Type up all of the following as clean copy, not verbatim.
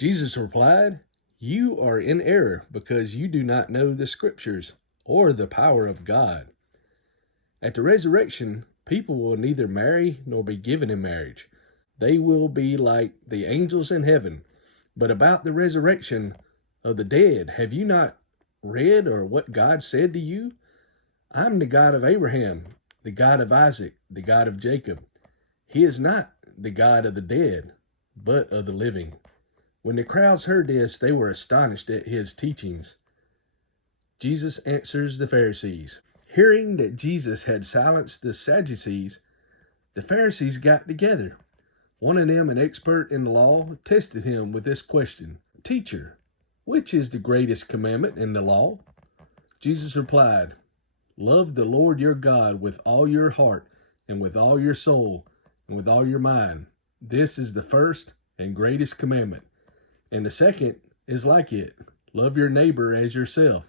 Jesus replied, "You are in error because you do not know the scriptures or the power of God. At the resurrection, people will neither marry nor be given in marriage. They will be like the angels in heaven. But about the resurrection of the dead, have you not read or what God said to you? I'm the God of Abraham, the God of Isaac, the God of Jacob. He is not the God of the dead, but of the living." When the crowds heard this, they were astonished at his teachings. Jesus answers the Pharisees. Hearing that Jesus had silenced the Sadducees, the Pharisees got together. One of them, an expert in the law, tested him with this question: "Teacher, which is the greatest commandment in the law?" Jesus replied, "Love the Lord your God with all your heart and with all your soul and with all your mind. This is the first and greatest commandment. And the second is like it. Love your neighbor as yourself.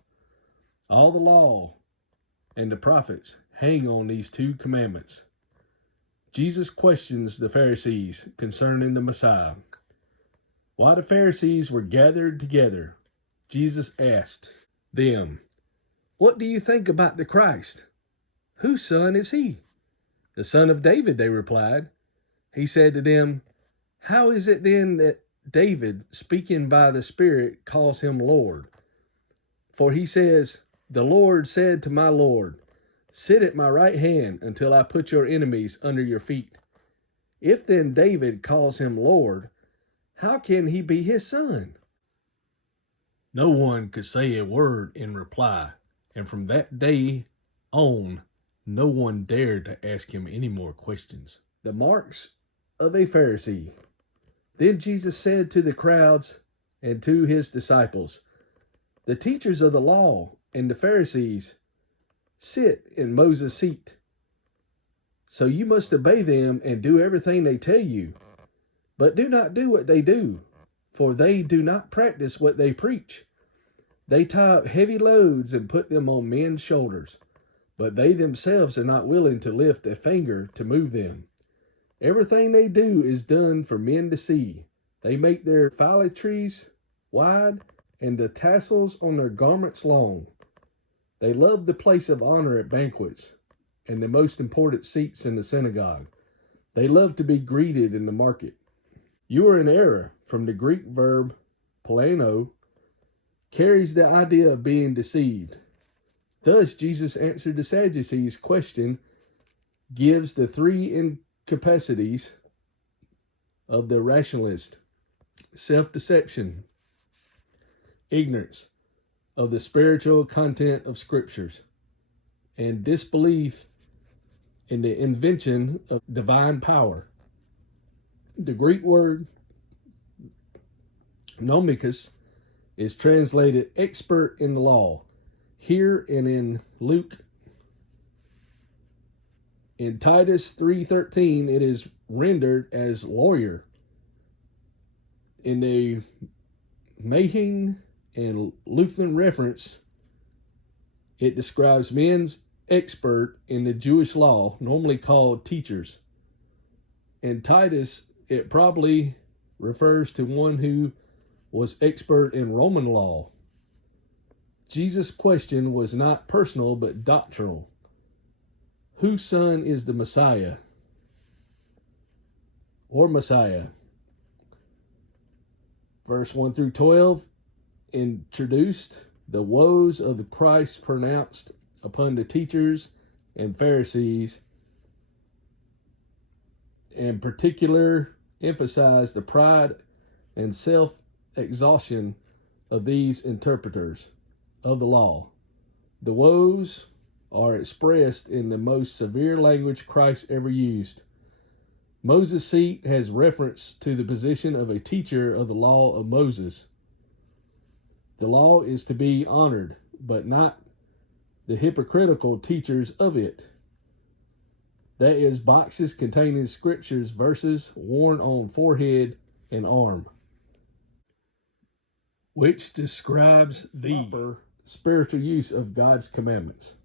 All the law and the prophets hang on these two commandments." Jesus questions the Pharisees concerning the Messiah. While the Pharisees were gathered together, Jesus asked them, "What do you think about the Christ? Whose son is he?" "The son of David," they replied. He said to them, "How is it then that David, speaking by the Spirit, calls him Lord? For he says, 'The Lord said to my Lord, sit at my right hand until I put your enemies under your feet.' If then David calls him Lord, how can he be his son?" No one could say a word in reply, and from that day on, no one dared to ask him any more questions. The marks of a Pharisee. Then Jesus said to the crowds and to his disciples, "The teachers of the law and the Pharisees sit in Moses' seat. So you must obey them and do everything they tell you. But do not do what they do, for they do not practice what they preach. They tie up heavy loads and put them on men's shoulders, but they themselves are not willing to lift a finger to move them. Everything they do is done for men to see. They make their phylacteries wide and the tassels on their garments long. They love the place of honor at banquets and the most important seats in the synagogue. They love to be greeted in the market. You are in error. From the Greek verb plano, carries the idea of being deceived. Thus, Jesus answered the Sadducees' question, gives the three incapacities of the rationalist: self-deception, ignorance of the spiritual content of scriptures, and disbelief in the invention of divine power. The Greek word nomikos is translated expert in the law. Here and in Luke. In Titus 3:13, it is rendered as lawyer. In the Mahing and Lutheran reference, it describes men's expert in the Jewish law, normally called teachers. In Titus, it probably refers to one who was expert in Roman law. Jesus' question was not personal but doctrinal. Whose son is the Messiah? Or Messiah? Verse 1 through 12 introduced the woes of the Christ pronounced upon the teachers and Pharisees, in particular emphasized the pride and self-exhaustion of these interpreters of the law. The woes are expressed in the most severe language Christ ever used. Moses' seat has reference to the position of a teacher of the law of Moses. The law is to be honored, but not the hypocritical teachers of it. That is, boxes containing scriptures, verses worn on forehead and arm, which describes the proper spiritual use of God's commandments.